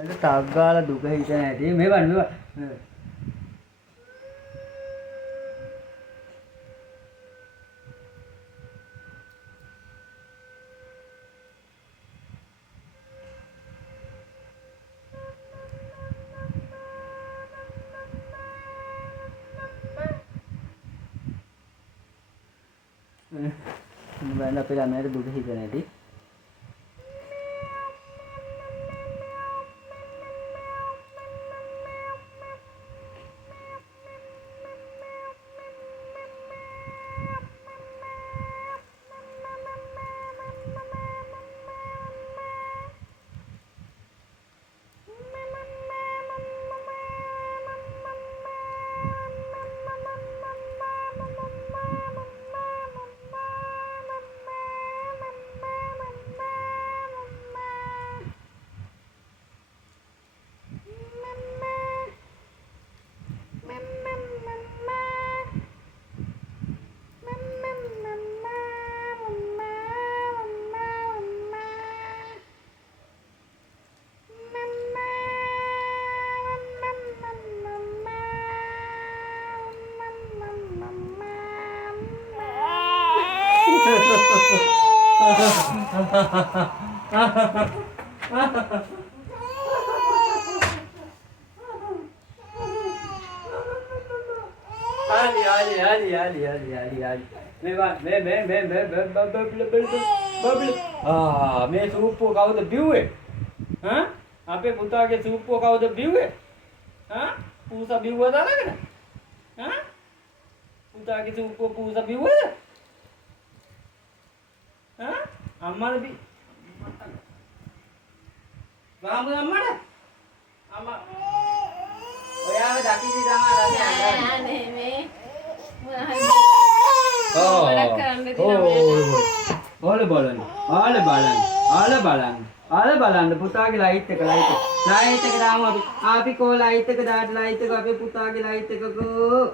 ටක් ගාලා දුක හිතන ඇති මේ වань මේ වань අපේ ළමයාට දුක හිතන ඇති මේ සූප්පුව කවුද බිව්වේ? හා? අපේ පුතාගේ සූප්පුව කවුද බිව්වේ? හා? පූසා බිව්වද අරගෙන? හා? පුතාගේ සූප්පුව පූසා බිව්වද? හා? අම්මාද බි? ගාමු අම්මට? අම්මා ඔයාව දකින්න තමයි අනේ මේ බලන්න පුතාගේ ලයිට් එක දාමු අපි කෝ ලයිට් එක දාට ලයිට් එක අපේ පුතාගේ ලයිට් එක කෝ